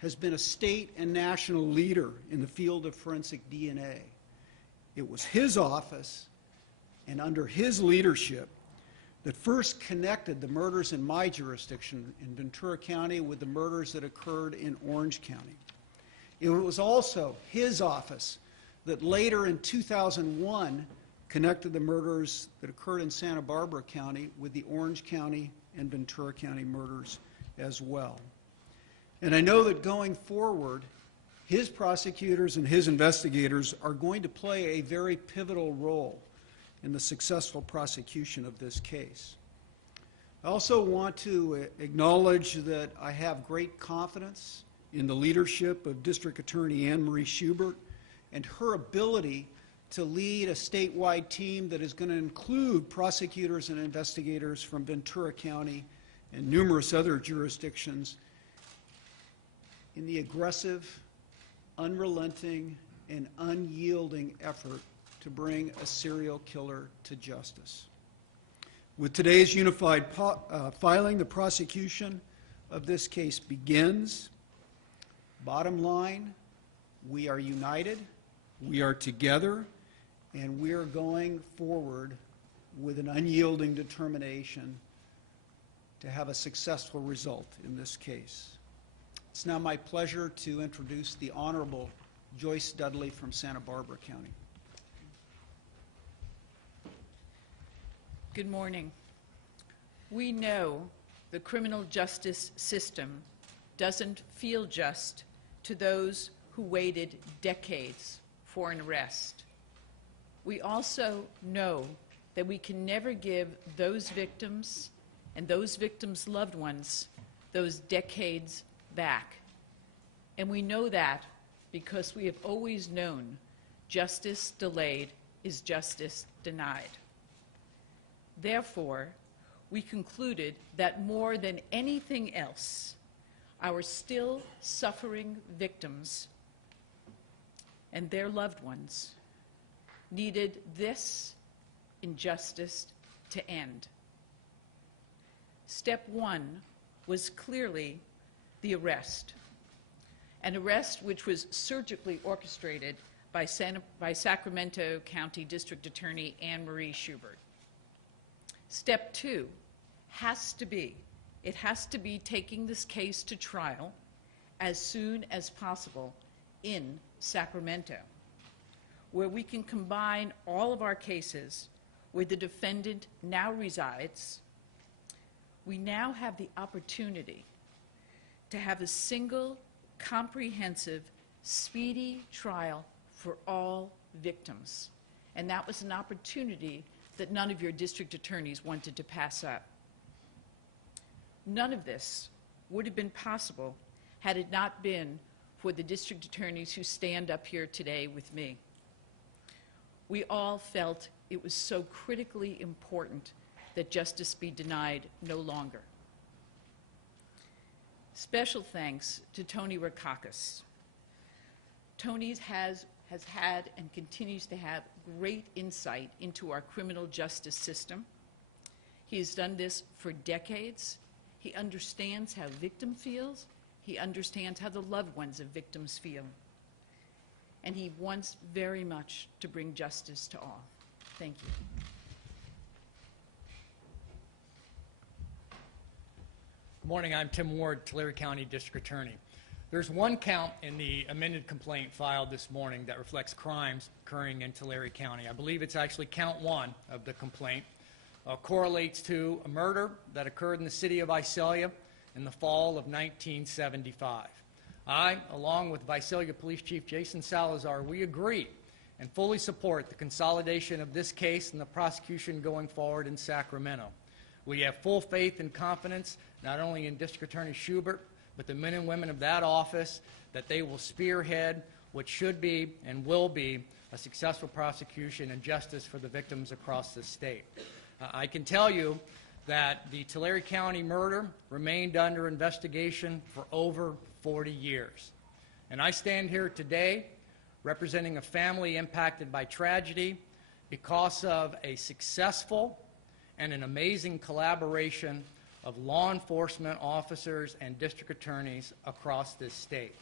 has been a state and national leader in the field of forensic DNA. It was his office and under his leadership that first connected the murders in my jurisdiction in Ventura County with the murders that occurred in Orange County. It was also his office that later in 2001 connected the murders that occurred in Santa Barbara County with the Orange County and Ventura County murders as well. And I know that going forward, his prosecutors and his investigators are going to play a very pivotal role in the successful prosecution of this case. I also want to acknowledge that I have great confidence in the leadership of District Attorney Anne Marie Schubert and her ability to lead a statewide team that is going to include prosecutors and investigators from Ventura County and numerous other jurisdictions in the aggressive, unrelenting, and unyielding effort to bring a serial killer to justice. With today's unified filing, the prosecution of this case begins. Bottom line, we are united, we are together, and we are going forward with an unyielding determination to have a successful result in this case. It's now my pleasure to introduce the Honorable Joyce Dudley from Santa Barbara County. Good morning. We know the criminal justice system doesn't feel just to those who waited decades for an arrest. We also know that we can never give those victims and those victims' loved ones those decades back. And we know that because we have always known justice delayed is justice denied. Therefore, we concluded that more than anything else, our still suffering victims and their loved ones needed this injustice to end. Step one was clearly the arrest, an arrest which was surgically orchestrated by Sacramento County District Attorney Anne Marie Schubert. Step two has to be taking this case to trial as soon as possible in Sacramento, where we can combine all of our cases where the defendant now resides. We now have the opportunity to have a single, comprehensive, speedy trial for all victims. And that was an opportunity that none of your district attorneys wanted to pass up. None of this would have been possible had it not been for the district attorneys who stand up here today with me. We all felt it was so critically important that justice be denied no longer. Special thanks to Tony Rakakis. Tony has had and continues to have great insight into our criminal justice system. He has done this for decades. He understands how victim feels. He understands how the loved ones of victims feel. And he wants very much to bring justice to all. Thank you. Good morning. I'm Tim Ward, Tulare County District Attorney. There's one count in the amended complaint filed this morning that reflects crimes occurring in Tulare County. I believe it's actually count one of the complaint. Correlates to a murder that occurred in the city of Visalia in the fall of 1975. I, along with Visalia Police Chief Jason Salazar, we agree and fully support the consolidation of this case and the prosecution going forward in Sacramento. We have full faith and confidence not only in District Attorney Schubert, but the men and women of that office, that they will spearhead what should be and will be a successful prosecution and justice for the victims across the state. I can tell you that the Tulare County murder remained under investigation for over 40 years. And I stand here today representing a family impacted by tragedy because of a successful and an amazing collaboration of law enforcement officers and district attorneys across this state.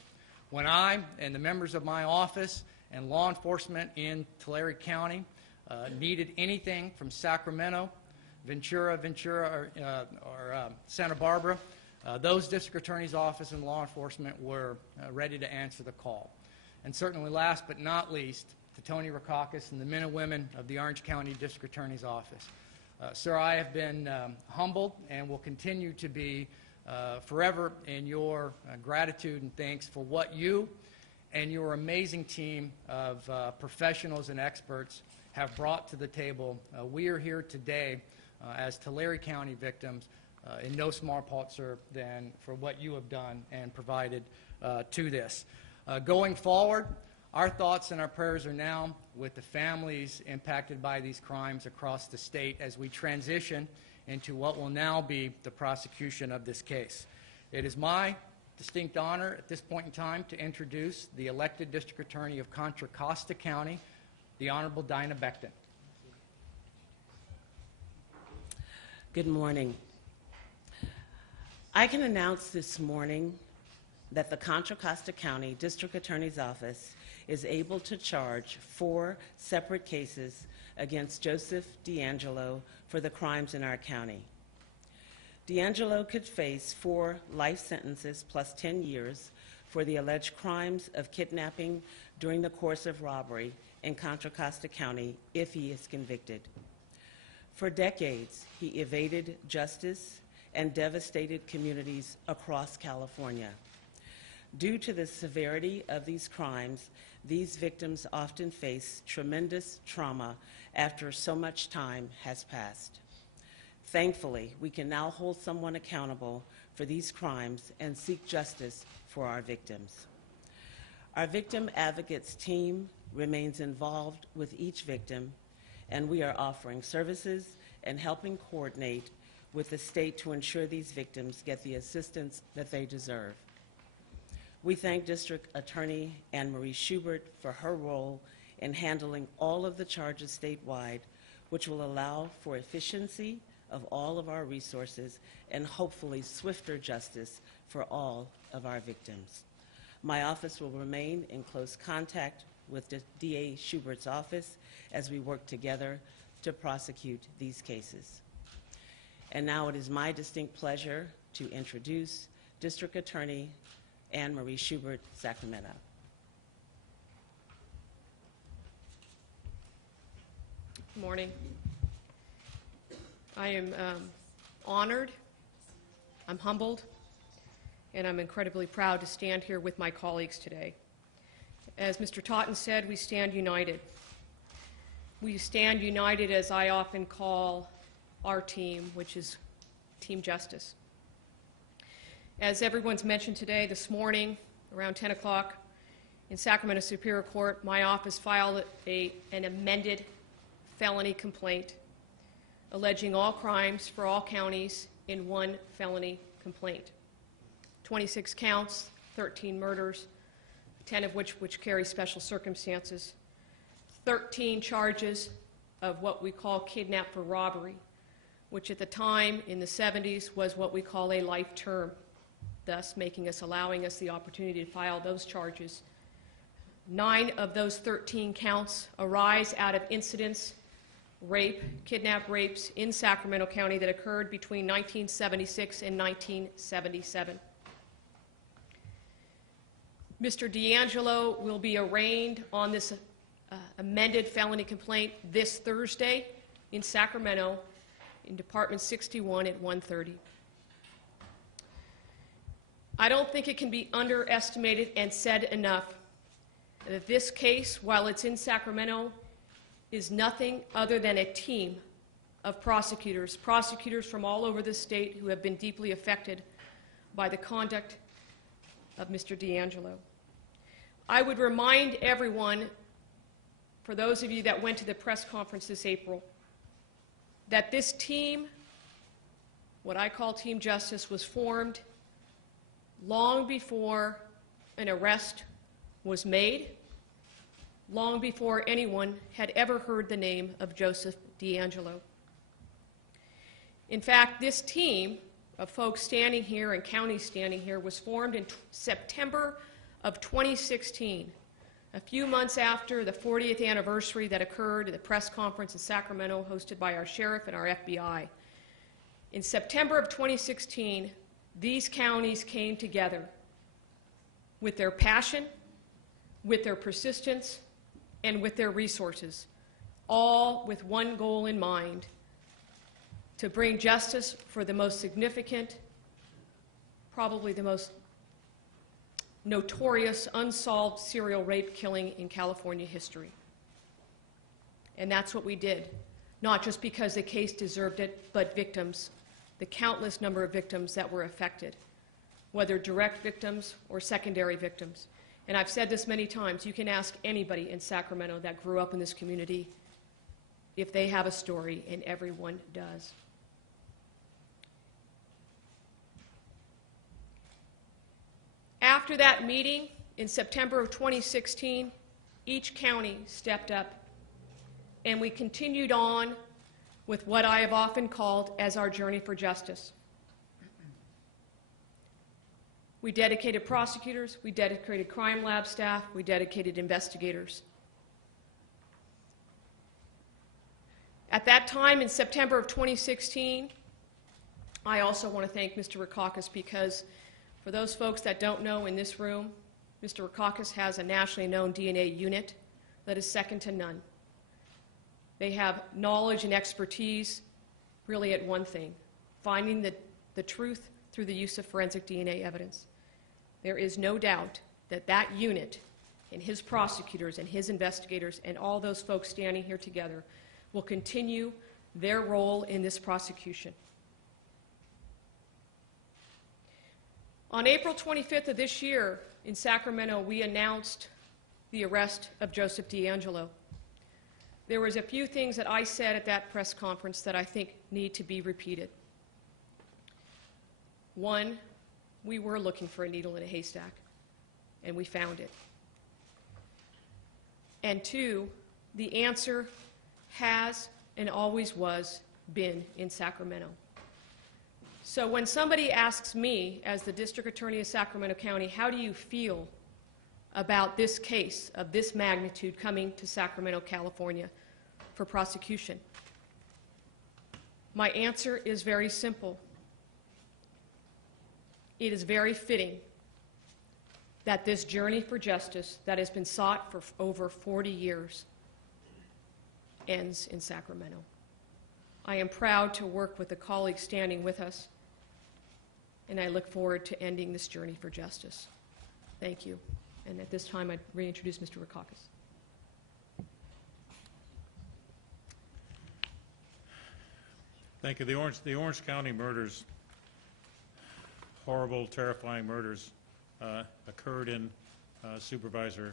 When I and the members of my office and law enforcement in Tulare County needed anything from Sacramento, Ventura, or Santa Barbara, those district attorney's office and law enforcement were ready to answer the call. And certainly last but not least, to Tony Rakakis and the men and women of the Orange County District Attorney's Office. Sir, I have been humbled and will continue to be forever in your gratitude and thanks for what you and your amazing team of professionals and experts have brought to the table. We are here today as Tulare County victims in no small part, sir, than for what you have done and provided to this. Going forward, our thoughts and our prayers are now with the families impacted by these crimes across the state as we transition into what will now be the prosecution of this case. It is my distinct honor at this point in time to introduce the elected District Attorney of Contra Costa County, the Honorable Dinah Becton. Good morning. I can announce this morning that the Contra Costa County District Attorney's Office is able to charge 4 separate cases against Joseph DeAngelo for the crimes in our county. DeAngelo could face 4 life sentences plus 10 years for the alleged crimes of kidnapping during the course of robbery in Contra Costa County if he is convicted. For decades, he evaded justice and devastated communities across California. Due to the severity of these crimes, these victims often face tremendous trauma after so much time has passed. Thankfully, we can now hold someone accountable for these crimes and seek justice for our victims. Our victim advocates team remains involved with each victim, and we are offering services and helping coordinate with the state to ensure these victims get the assistance that they deserve. We thank District Attorney Anne Marie Schubert for her role in handling all of the charges statewide, which will allow for efficiency of all of our resources and hopefully swifter justice for all of our victims. My office will remain in close contact with DA Schubert's office as we work together to prosecute these cases. And now it is my distinct pleasure to introduce District Attorney Anne Marie Schubert, Sacramento. Good morning. I am honored, I'm humbled, and I'm incredibly proud to stand here with my colleagues today. As Mr. Totten said, we stand united. We stand united, as I often call our team, which is Team Justice. As everyone's mentioned today, this morning, around 10 o'clock, in Sacramento Superior Court, my office filed an amended felony complaint alleging all crimes for all counties in one felony complaint. 26 counts, 13 murders, 10 of which carry special circumstances, 13 charges of what we call kidnap for robbery, which at the time in the 70s was what we call a life term, thus allowing us the opportunity to file those charges. 9 of those 13 counts arise out of incidents, kidnap rapes in Sacramento County that occurred between 1976 and 1977. Mr. DeAngelo will be arraigned on this amended felony complaint this Thursday in Sacramento in Department 61 at 1:30. I don't think it can be underestimated and said enough that this case, while it's in Sacramento, is nothing other than a team of prosecutors from all over the state who have been deeply affected by the conduct of Mr. DeAngelo. I would remind everyone, for those of you that went to the press conference this April, that this team, what I call Team Justice, was formed long before an arrest was made, long before anyone had ever heard the name of Joseph DeAngelo. In fact, this team of folks standing here and counties standing here was formed in September of 2016, a few months after the 40th anniversary that occurred at the press conference in Sacramento hosted by our sheriff and our FBI. In September of 2016, these counties came together with their passion, with their persistence, and with their resources, all with one goal in mind: to bring justice for the most significant, probably the most notorious unsolved serial rape killing in California history. And that's what we did, not just because the case deserved it, but victims, the countless number of victims that were affected, whether direct victims or secondary victims. And I've said this many times, you can ask anybody in Sacramento that grew up in this community if they have a story, and everyone does. After that meeting in September of 2016, each county stepped up, and we continued on with what I have often called as our journey for justice. We dedicated prosecutors, we dedicated crime lab staff, we dedicated investigators. At that time, in September of 2016, I also want to thank Mr. Rackauckus, because for those folks that don't know in this room, Mr. Rackauckus has a nationally known DNA unit that is second to none. They have knowledge and expertise really at one thing: finding the truth through the use of forensic DNA evidence. There is no doubt that that unit and his prosecutors and his investigators and all those folks standing here together will continue their role in this prosecution. On April 25th of this year in Sacramento, we announced the arrest of Joseph DeAngelo. There was a few things that I said at that press conference that I think need to be repeated. One, we were looking for a needle in a haystack, and we found it. And two, the answer has and always was been in Sacramento. So when somebody asks me, as the District Attorney of Sacramento County, how do you feel about this case of this magnitude coming to Sacramento, California for prosecution? My answer is very simple. It is very fitting that this journey for justice that has been sought for over 40 years ends in Sacramento. I am proud to work with the colleagues standing with us, and I look forward to ending this journey for justice. Thank you. And at this time, I'd reintroduce Mr. Rackauckus. Thank you. The Orange County murders, horrible, terrifying murders, occurred in Supervisor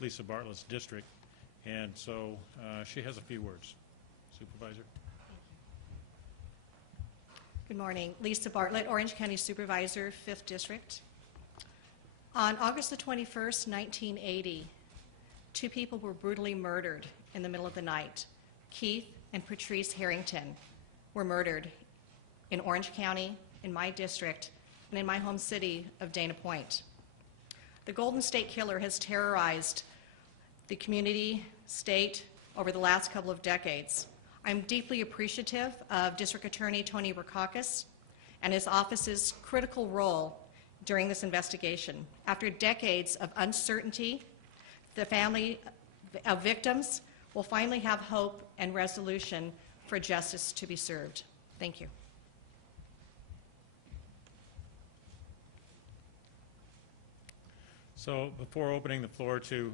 Lisa Bartlett's district, and so she has a few words. Supervisor. Good morning. Lisa Bartlett, Orange County Supervisor, 5th District. On August the 21st, 1980, 2 people were brutally murdered in the middle of the night. Keith and Patrice Harrington were murdered in Orange County, in my district, and in my home city of Dana Point. The Golden State Killer has terrorized the community, state, over the last couple of decades. I'm deeply appreciative of District Attorney Tony Rackauckus and his office's critical role during this investigation. After decades of uncertainty, the family of victims will finally have hope and resolution for justice to be served. Thank you. So before opening the floor to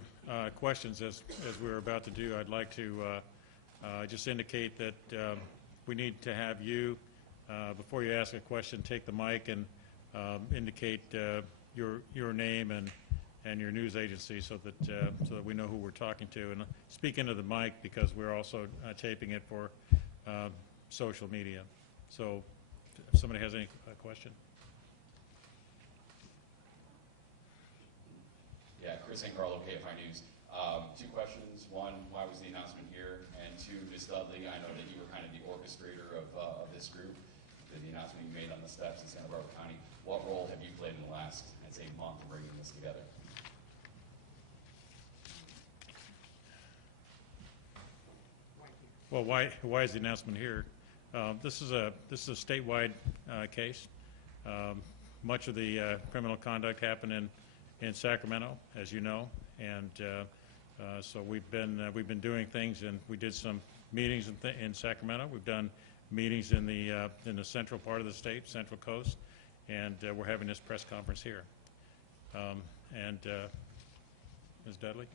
questions, as we're about to do, I'd like to just indicate that we need to have you, before you ask a question, take the mic and indicate your name and your news agency so that we know who we're talking to. And speak into the mic because we're also taping it for social media. So if somebody has any question. Yeah, Chris St. Carlo, KFI News. 2 questions. One, why was the announcement here? And 2, Ms. Dudley, I know that you were kind of the orchestrator of this group. the announcement you made on the steps in Santa Barbara County. What role have you played in the last, I'd say, month in bringing this together? Well, why is the announcement here? This is a statewide case. Much of the criminal conduct happened in Sacramento, as you know, and so we've been doing things, and we did some meetings in Sacramento. We've done meetings in the central part of the state, Central Coast, and we're having this press conference here. Ms. Dudley?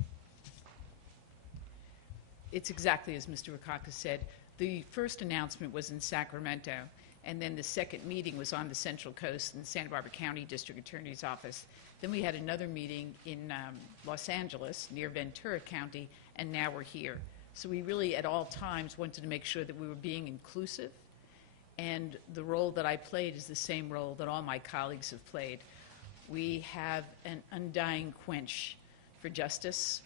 It's exactly as Mr. Wakaka said. The first announcement was in Sacramento, and then the second meeting was on the Central Coast in the Santa Barbara County District Attorney's Office. Then we had another meeting in Los Angeles, near Ventura County, and now we're here. So we really, at all times, wanted to make sure that we were being inclusive, and the role that I played is the same role that all my colleagues have played. We have an undying quench for justice,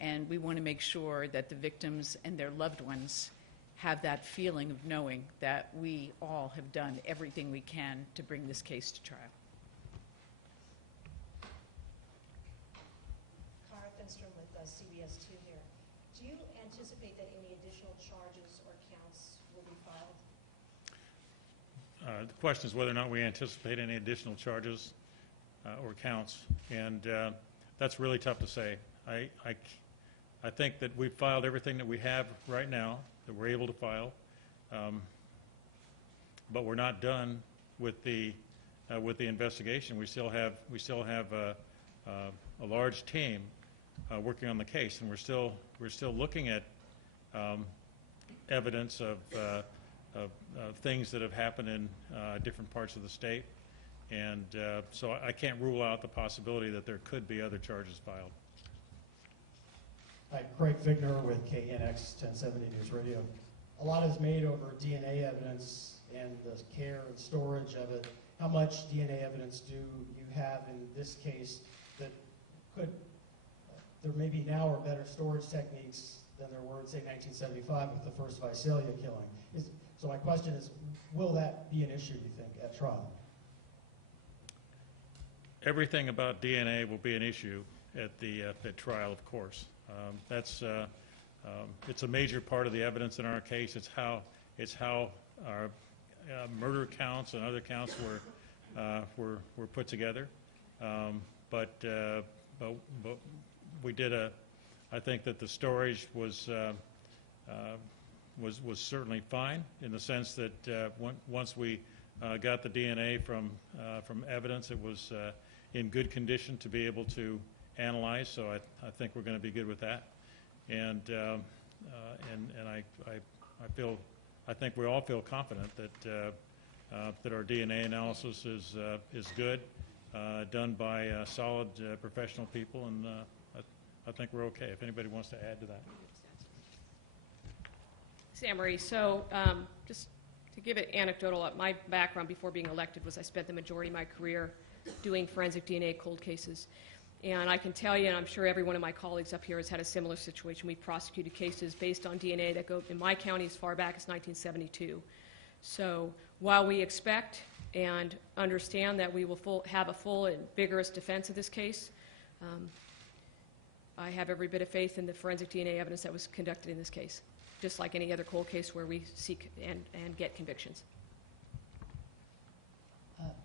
and we want to make sure that the victims and their loved ones have that feeling of knowing that we all have done everything we can to bring this case to trial. Cara Finstrom with CBS 2 here. Do you anticipate that any additional charges or counts will be filed? The question is whether or not we anticipate any additional charges or counts, and that's really tough to say. I think that we've filed everything that we have right now that we're able to file, but we're not done with the investigation. We still have a large team working on the case, and we're still looking at evidence of things that have happened in different parts of the state, and so I can't rule out the possibility that there could be other charges filed. Hi, Craig Figner with KNX 1070 News Radio. A lot is made over DNA evidence and the care and storage of it. How much DNA evidence do you have in this case that could, there may be now are better storage techniques than there were in, say, 1975 with the first Visalia killing? So my question is, will that be an issue, you think, at trial? Everything about DNA will be an issue at the trial, of course. It's a major part of the evidence in our case. It's how our murder counts and other counts were put together. But we did I think that the storage was certainly fine in the sense that once we got the DNA from evidence, it was in good condition to be able to analyze, so I think we're going to be good with that, and I think we all feel confident that our DNA analysis is good, done by solid professional people, and I think we're okay. If anybody wants to add to that. Sam Marie, so just to give it anecdotal, my background before being elected was I spent the majority of my career doing forensic DNA cold cases. And I can tell you, and I'm sure every one of my colleagues up here has had a similar situation. We've prosecuted cases based on DNA that go in my county as far back as 1972. So while we expect and understand that we will have a full and vigorous defense of this case, I have every bit of faith in the forensic DNA evidence that was conducted in this case, just like any other cold case where we seek and get convictions.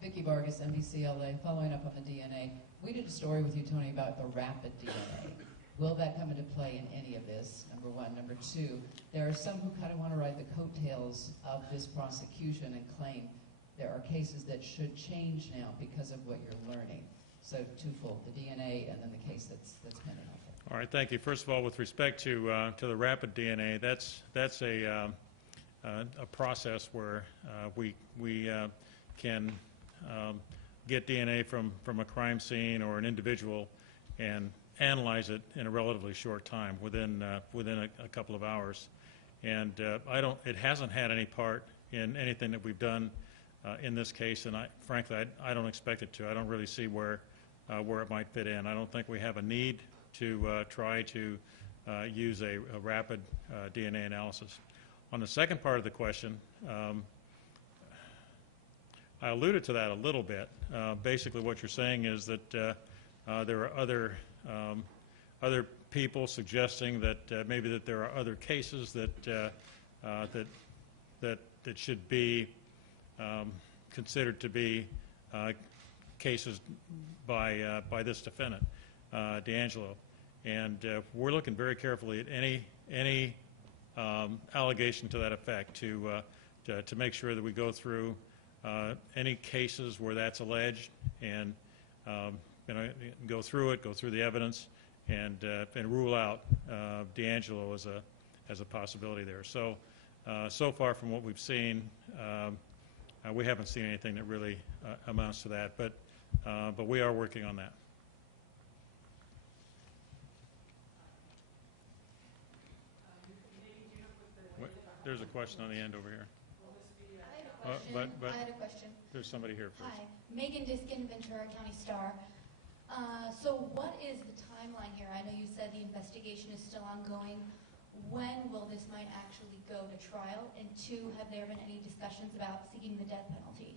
Vicki Vargas, NBCLA. Following up on the DNA, we did a story with you, Tony, about the rapid DNA. Will that come into play in any of this, number one? Number two, there are some who kind of want to ride the coattails of this prosecution and claim there are cases that should change now because of what you're learning. So twofold, the DNA and then the case that's pending out there. All right, thank you. First of all, with respect to the rapid DNA, that's a process where we can get DNA from a crime scene or an individual and analyze it in a relatively short time, within a couple of hours. And it hasn't had any part in anything that we've done in this case, and frankly, I don't expect it to. I don't really see where it might fit in. I don't think we have a need to try to use a rapid DNA analysis. On the second part of the question, I alluded to that a little bit. Basically, what you're saying is that there are other people suggesting that maybe that there are other cases that that should be considered to be cases by this defendant, D'Angelo, and we're looking very carefully at any allegation to that effect to make sure that we go through any cases where that's alleged and go through the evidence and rule out D'Angelo as a possibility there. So so far from what we've seen, we haven't seen anything that really amounts to that, but we are working on that. There's a question on the end over here. I had a question. There's somebody here first. Hi, Megan Diskin, Ventura County Star. So what is the timeline here? I know you said the investigation is still ongoing. When will this might actually go to trial? And two, have there been any discussions about seeking the death penalty?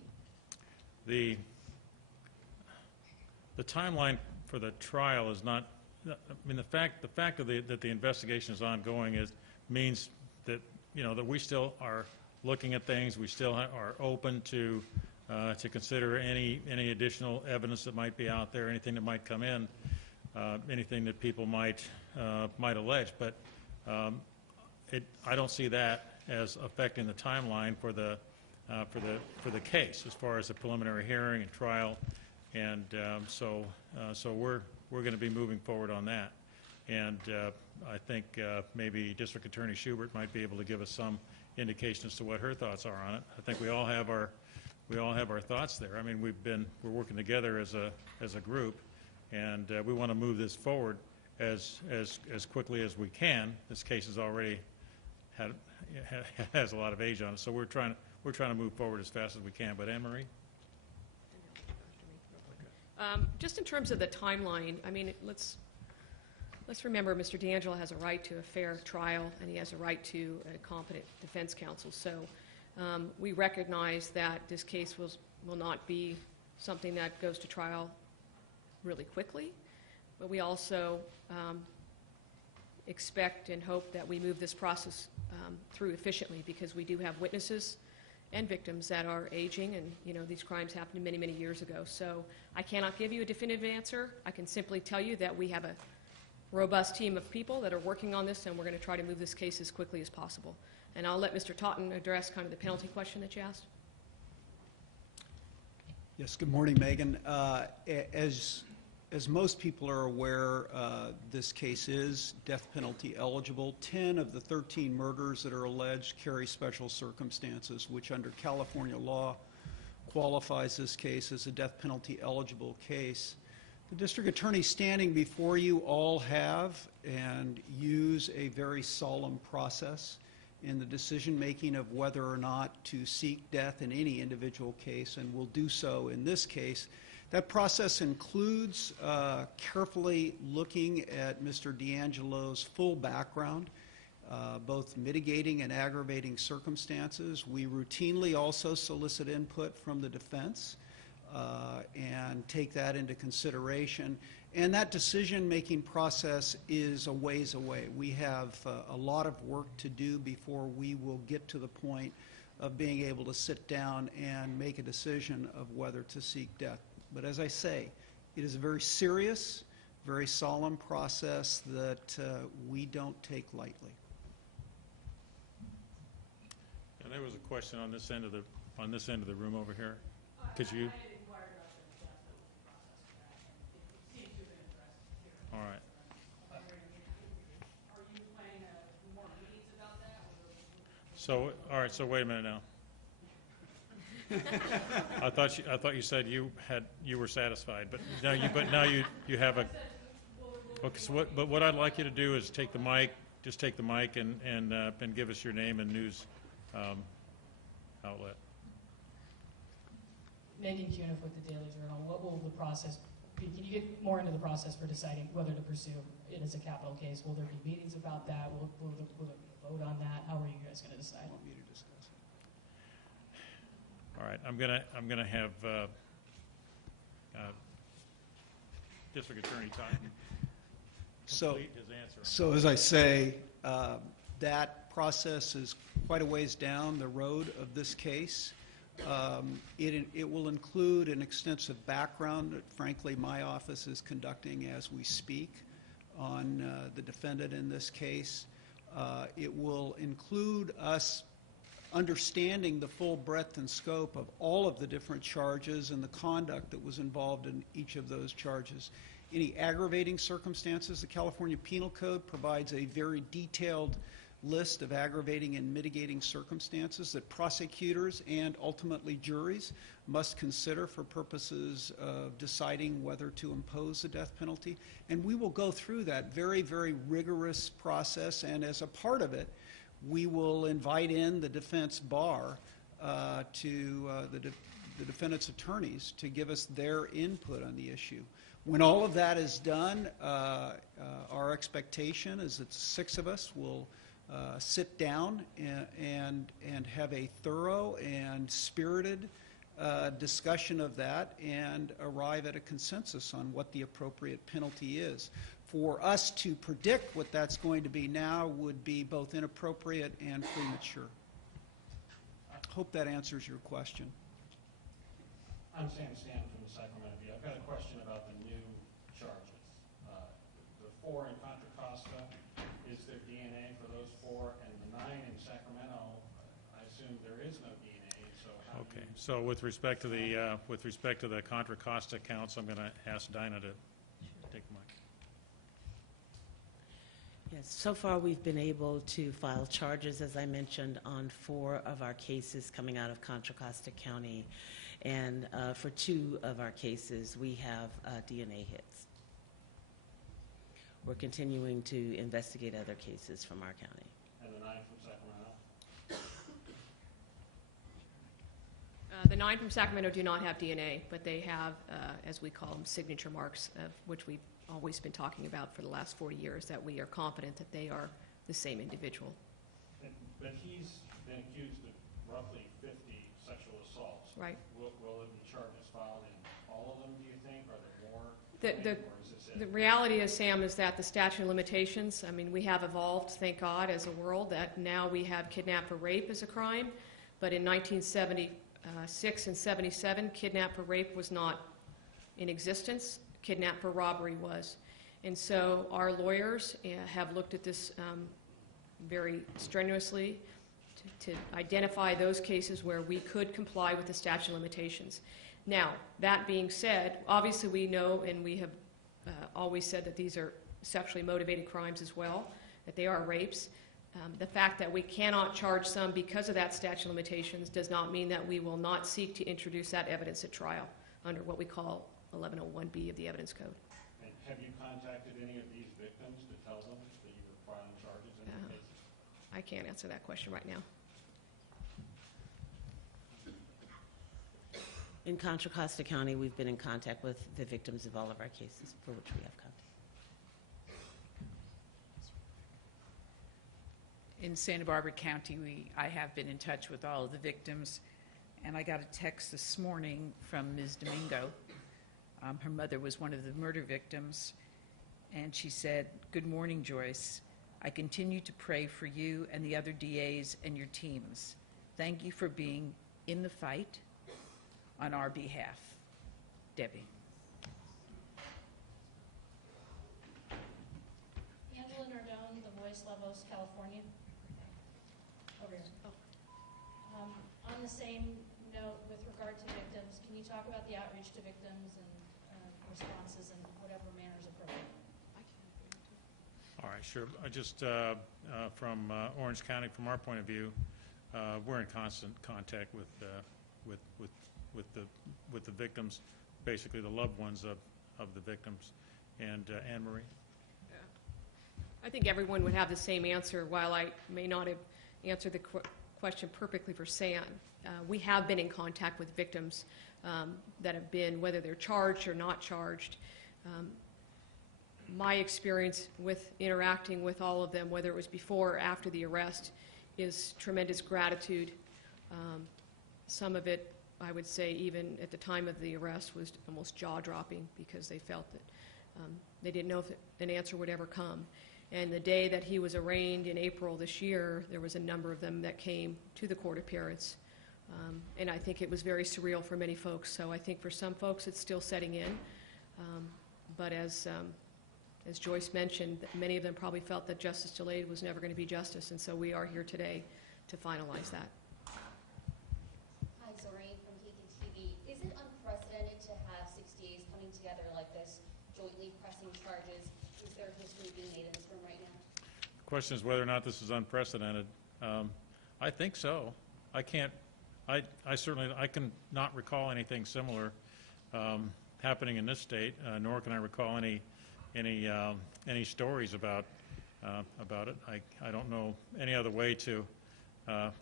The timeline for the trial is not. I mean, the fact that the investigation is ongoing means that that we still are looking at things. We still are open to consider any additional evidence that might be out there, anything that might come in, anything that people might allege. But I don't see that as affecting the timeline for the case as far as the preliminary hearing and trial, and so we're going to be moving forward on that. And I think maybe District Attorney Schubert might be able to give us some indication as to what her thoughts are on it. I think we all have our thoughts there. I mean, we're working together as a group, and we want to move this forward as quickly as we can. This case has already has a lot of age on it, so we're trying to move forward as fast as we can. But Anne Marie? Just in terms of the timeline, I mean, let's remember Mr. D'Angelo has a right to a fair trial, and he has a right to a competent defense counsel. So we recognize that this case will not be something that goes to trial really quickly, but we also expect and hope that we move this process through efficiently, because we do have witnesses and victims that are aging, and these crimes happened many, many years ago. So I cannot give you a definitive answer. I can simply tell you that we have a robust team of people that are working on this, and we're going to try to move this case as quickly as possible. And I'll let Mr. Totten address kind of the penalty question that you asked. Yes, good morning, Megan. As most people are aware, this case is death penalty eligible. 10 of the 13 murders that are alleged carry special circumstances, which under California law qualifies this case as a death penalty eligible case. The district attorneys standing before you all have and use a very solemn process in the decision-making of whether or not to seek death in any individual case, and will do so in this case. That process includes carefully looking at Mr. D'Angelo's full background, both mitigating and aggravating circumstances. We routinely also solicit input from the defense and take that into consideration. And that decision-making process is a ways away. We have a lot of work to do before we will get to the point of being able to sit down and make a decision of whether to seek death. But as I say, it is a very serious, very solemn process that we don't take lightly. And there was a question on this end of the room over here. Could you? All right. Are you planning more meetings about that? So, all right. So wait a minute now. I thought you said you were satisfied, but now you have a. Okay. So what I'd like you to do is take the mic. Just take the mic and give us your name and news outlet. Megan Cuniff with the Daily Journal. What will the process be? Can you get more into the process for deciding whether to pursue it as a capital case? Will there be meetings about that? Will there be a vote on that? How are you guys going to decide? Want me to discuss it? All right, I'm gonna have District Attorney Totten complete his answer. So as I say, that process is quite a ways down the road of this case. It will include an extensive background that, frankly, my office is conducting as we speak on the defendant in this case. It will include us understanding the full breadth and scope of all of the different charges and the conduct that was involved in each of those charges. Any aggravating circumstances, the California Penal Code provides a very detailed list of aggravating and mitigating circumstances that prosecutors and ultimately juries must consider for purposes of deciding whether to impose the death penalty. And we will go through that very, very rigorous process, and as a part of it, we will invite in the defense bar to the defendant's attorneys to give us their input on the issue. When all of that is done, our expectation is that 6 of us will sit down and have a thorough and spirited discussion of that and arrive at a consensus on what the appropriate penalty is. For us to predict what that's going to be now would be both inappropriate and premature. Hope that answers your question. I'm Sam Stanton from the Sacramento View. I've got a question about the new charges. The 4 in Contra Costa, is there DNA for those 4? And the 9 in Sacramento, I assume there is no DNA. So how? Okay. So with respect to the Contra Costa counts, I'm going to ask Dinah to take the mic. Yes, so far we've been able to file charges, as I mentioned, on 4 of our cases coming out of Contra Costa County. And for 2 of our cases, we have DNA hits. We're continuing to investigate other cases from our county. And the 9 from Sacramento? The 9 from Sacramento do not have DNA, but they have, as we call them, signature marks, of which we've always been talking about for the last 40 years, that we are confident that they are the same individual. But he's been accused of roughly 50 sexual assaults. Right. Will there be charges filed in all of them, do you think? Are there more? The or is this it? The reality is, Sam, is that the statute of limitations, I mean, we have evolved, thank God, as a world, that now we have kidnap for rape as a crime, but in 1976 and 77, kidnap for rape was not in existence. Kidnap for robbery was. And so our lawyers have looked at this very strenuously to identify those cases where we could comply with the statute of limitations. Now, that being said, obviously we know, and we have always said, that these are sexually motivated crimes as well, that they are rapes. The fact that we cannot charge some because of that statute of limitations does not mean that we will not seek to introduce that evidence at trial under what we call 1101B of the Evidence Code. And have you contacted any of these victims to tell them that you were filing charges in their cases? I can't answer that question right now. In Contra Costa County, we've been in contact with the victims of all of our cases for which we have contact. In Santa Barbara County, I have been in touch with all of the victims, and I got a text this morning from Ms. Domingo. Her mother was one of the murder victims, and she said, "Good morning, Joyce. I continue to pray for you and the other DAs and your teams. Thank you for being in the fight on our behalf. Debbie." Angela Nardone, The Voice, Lavos, California. Over here. On the same note, with regard to victims, can you talk about the outreach to victims and responses in whatever manner is appropriate? All right, sure. Just from Orange County, from our point of view, we're in constant contact with the victims, basically the loved ones of the victims. And Anne Marie? I think everyone would have the same answer. While I may not have answered the question perfectly for Sam, we have been in contact with victims that have been, whether they're charged or not charged. My experience with interacting with all of them, whether it was before or after the arrest, is tremendous gratitude. Some of it I would say even at the time of the arrest, was almost jaw-dropping because they felt that they didn't know if an answer would ever come. And the day that he was arraigned in April this year, there was a number of them that came to the court appearance. And I think it was very surreal for many folks. So I think for some folks it's still setting in. But as Joyce mentioned, many of them probably felt that justice delayed was never going to be justice. And so we are here today to finalize that. Hi, Zoreen from KKTV. Is it unprecedented to have 6 days coming together like this, jointly pressing charges? Is there history being made in this room right now? The question is whether or not this is unprecedented. I think so. I can not recall anything similar happening in this state, nor can I recall any stories about it. I don't know any other way to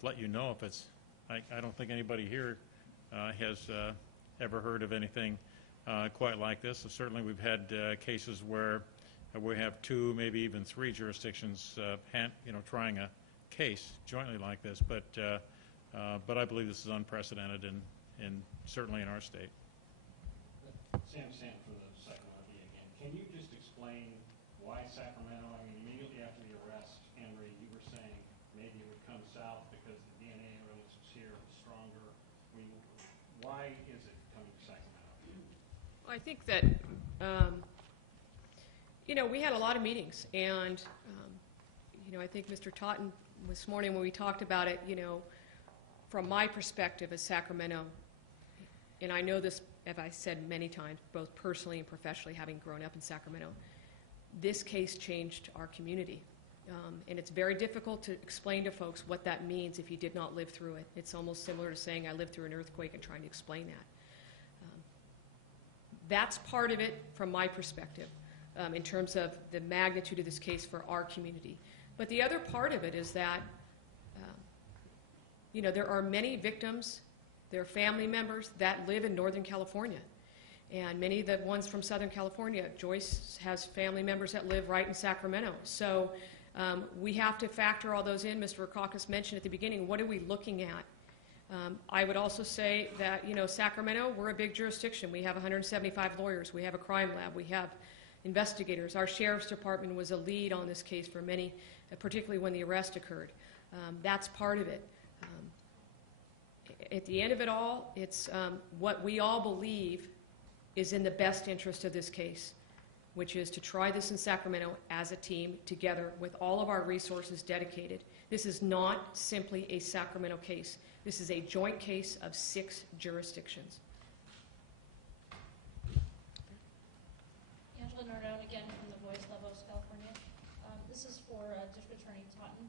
let you know if it's. I don't think anybody here has ever heard of anything quite like this. So certainly, we've had cases where we have 2, maybe even 3 jurisdictions, trying a case jointly like this. But I believe this is unprecedented, in certainly in our state. Sam from the Sacramento again. Can you just explain why Sacramento? I mean, immediately after the arrest, Henry, you were saying maybe it would come south because the DNA evidence was here, was stronger. Why is it coming to Sacramento? I think that, we had a lot of meetings, and, I think Mr. Totten this morning when we talked about it, from my perspective as Sacramento, and I know this, as I said many times, both personally and professionally, having grown up in Sacramento, this case changed our community. And it's very difficult to explain to folks what that means if you did not live through it. It's almost similar to saying I lived through an earthquake and trying to explain that. That's part of it from my perspective, in terms of the magnitude of this case for our community. But the other part of it is that, there are many victims, their family members that live in Northern California. And many of the ones from Southern California, Joyce has family members that live right in Sacramento. So we have to factor all those in. Mr. Rakakis mentioned at the beginning, what are we looking at? I would also say that, Sacramento, we're a big jurisdiction. We have 175 lawyers. We have a crime lab. We have investigators. Our sheriff's department was a lead on this case for many, particularly when the arrest occurred. That's part of it. At the end of it all, it's what we all believe is in the best interest of this case, which is to try this in Sacramento as a team together with all of our resources dedicated. This is not simply a Sacramento case. This is a joint case of 6 jurisdictions. Angela Nardone again from the Voice, Lavos, California. This is for District Attorney Totten.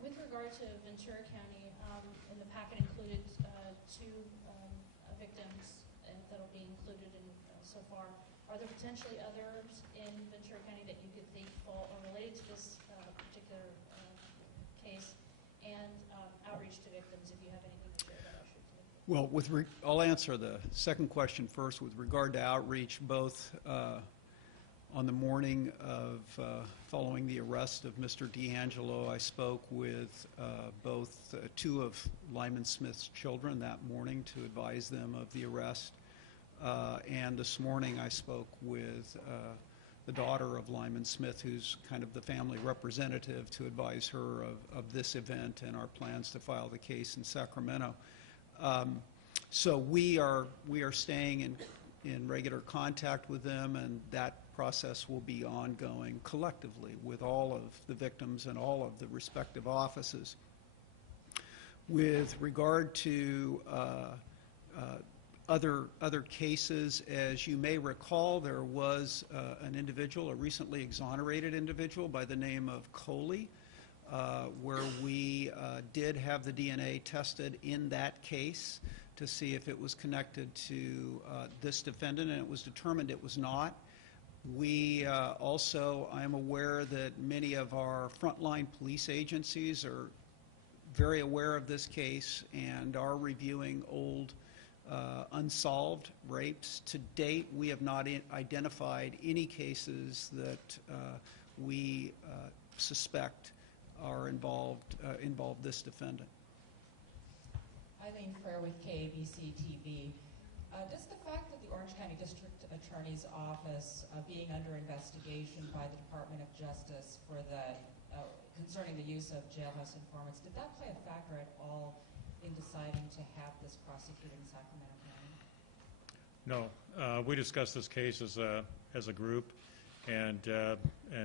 With regard to Ventura County, in the packet included 2 victims that will be included in so far. Are there potentially others in Ventura County that you could think fall or related to this particular case? And outreach to victims, if you have anything to share about outreach to victims. Well, I'll answer the second question first with regard to outreach, both on the morning of following the arrest of Mr. D'Angelo. I spoke with both 2 of Lyman Smith's children that morning to advise them of the arrest. And this morning I spoke with the daughter of Lyman Smith, who's kind of the family representative, to advise her of this event and our plans to file the case in Sacramento. So we are staying in regular contact with them, and that process will be ongoing collectively with all of the victims and all of the respective offices. With regard to other cases, as you may recall, there was an individual, a recently exonerated individual by the name of Coley, where we did have the DNA tested in that case to see if it was connected to this defendant, and it was determined it was not. We also, I am aware that many of our frontline police agencies are very aware of this case and are reviewing old unsolved rapes. To date, we have not identified any cases that we suspect are involved this defendant. Eileen Frere with KABC TV. Does the fact that the Orange County District Attorney's Office being under investigation by the Department of Justice for the concerning the use of jailhouse informants, did that play a factor at all in deciding to have this prosecuted in Sacramento County? No, we discussed this case as a group and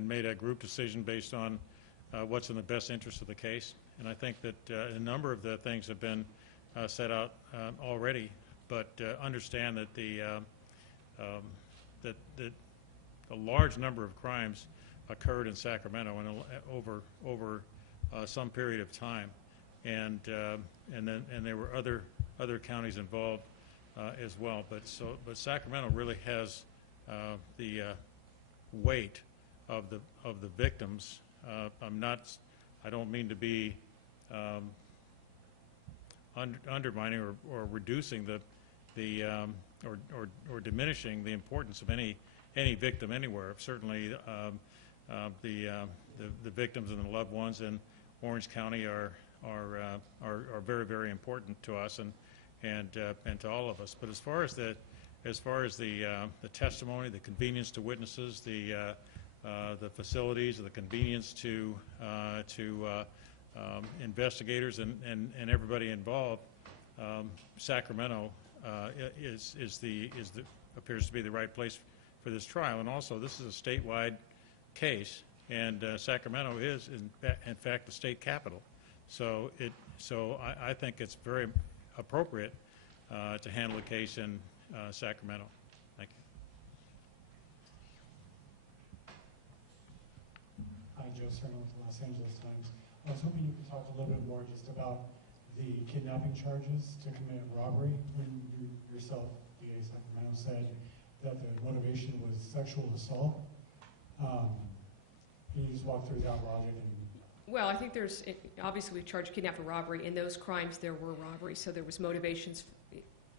made a group decision based on what's in the best interest of the case. And I think that a number of the things have been set out already, but understand that that a large number of crimes occurred in Sacramento and over some period of time, and there were other counties involved as well. But Sacramento really has the weight of the victims. I don't mean to be undermining or reducing or diminishing the importance of any victim anywhere. Certainly, the victims and the loved ones in Orange County are very, very important to us and to all of us. But as far as the testimony, the convenience to witnesses, the facilities, the convenience to investigators and everybody involved, Sacramento appears to be the right place for this trial. And also, this is a statewide case, and Sacramento is in fact the state capital. So I think it's very appropriate to handle a case in Sacramento. Thank you. Hi, Joe Serna with the Los Angeles Times. I was hoping you could talk a little bit more just about the kidnapping charges to commit robbery, when you yourself, DA Sacramento, said that the motivation was sexual assault. Can you just walk through that logic? Well, I think obviously we charged kidnap for robbery. In those crimes, there were robberies, so there was motivations.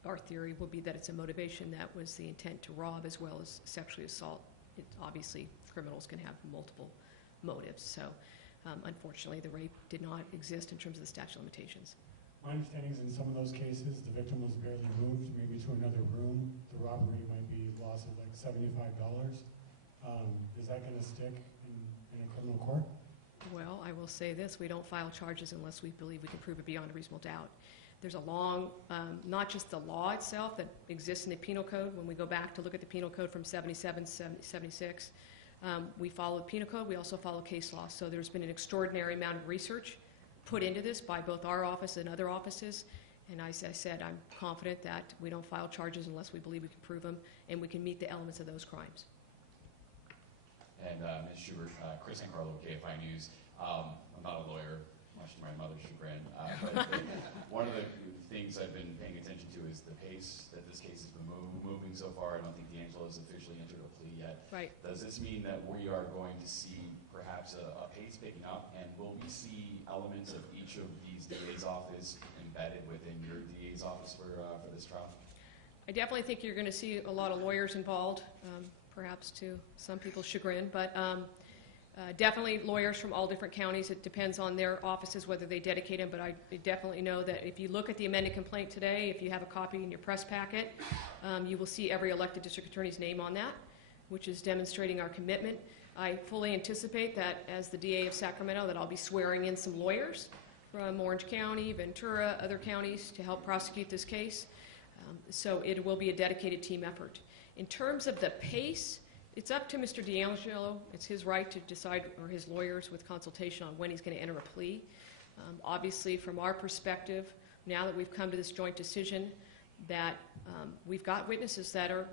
Our theory will be that it's a motivation that was the intent to rob as well as sexually assault. Obviously, criminals can have multiple motives, so unfortunately, the rape did not exist in terms of the statute of limitations. My understanding is in some of those cases, the victim was barely moved, maybe to another room. The robbery might be loss of like $75. Is that going to stick in a criminal court? Well, I will say this, we don't file charges unless we believe we can prove it beyond a reasonable doubt. There's a long, not just the law itself that exists in the penal code. When we go back to look at the penal code from 77, 76, we follow the penal code, we also follow case law. So there's been an extraordinary amount of research put into this by both our office and other offices. And as I said, I'm confident that we don't file charges unless we believe we can prove them and we can meet the elements of those crimes. And Ms. Schubert, Chris and Carlo, KFI News. I'm not a lawyer, much to my mother's chagrin. But one of the things I've been paying attention to is the pace that this case has been moving so far. I don't think D'Angelo has officially entered a plea yet. Right. Does this mean that we are going to see perhaps a pace picking up? And will we see elements of each of these DA's office embedded within your DA's office for this trial? I definitely think you're going to see a lot of lawyers involved, perhaps to some people's chagrin, but definitely lawyers from all different counties. It depends on their offices whether they dedicate them, but I definitely know that if you look at the amended complaint today, if you have a copy in your press packet, you will see every elected district attorney's name on that, which is demonstrating our commitment. I fully anticipate that as the DA of Sacramento that I'll be swearing in some lawyers from Orange County, Ventura, other counties to help prosecute this case. So it will be a dedicated team effort. In terms of the pace, it's up to Mr. D'Angelo. It's his right to decide, or his lawyers with consultation on when he's going to enter a plea. Obviously, from our perspective, now that we've come to this joint decision, that we've got witnesses that are,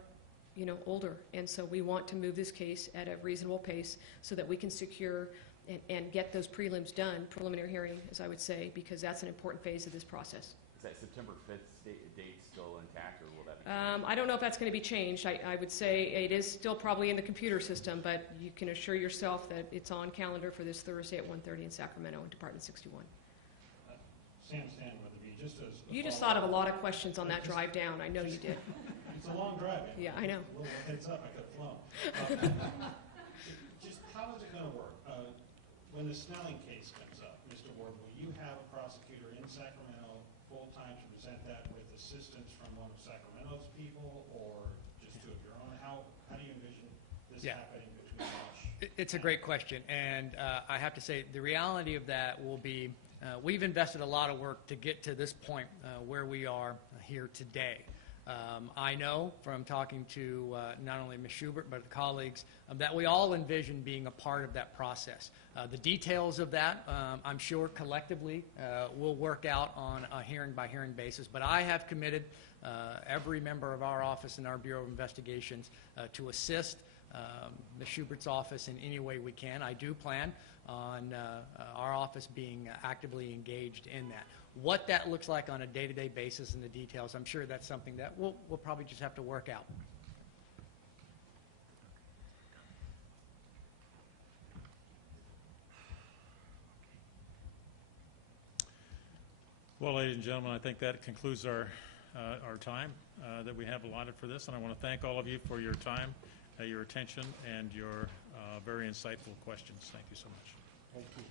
older, and so we want to move this case at a reasonable pace so that we can secure and get those prelims done, preliminary hearing, as I would say, because that's an important phase of this process. Is that September 5th date still intact, or will that be changed? I don't know if that's going to be changed. I would say it is still probably in the computer system, but you can assure yourself that it's on calendar for this Thursday at 1:30 in Sacramento in Department 61. Sam Stan with the V. You just thought of a lot of questions on that drive down. I know you did. It's a long drive. Yeah, I know. A little heads up, I could have flown. Just how is it going to work? When the Snelling case comes up, Mr. Ward, will you have a prosecutor in Sacramento full-time to assistance from one of Sacramento's people or just two of your own? How do you envision this happening between each? It's a great question, and I have to say the reality of that will be we've invested a lot of work to get to this point where we are here today. I know from talking to not only Ms. Schubert but the colleagues that we all envision being a part of that process. The details of that, I'm sure collectively will work out on a hearing-by-hearing basis, but I have committed every member of our office and our Bureau of Investigations to assist Ms. Schubert's office in any way we can. I do plan on our office being actively engaged in that. What that looks like on a day-to-day basis and the details, I'm sure that's something that we'll probably just have to work out. Well, ladies and gentlemen, I think that concludes our time that we have allotted for this, and I want to thank all of you for your time, your attention, and your very insightful questions. Thank you so much. Thank you.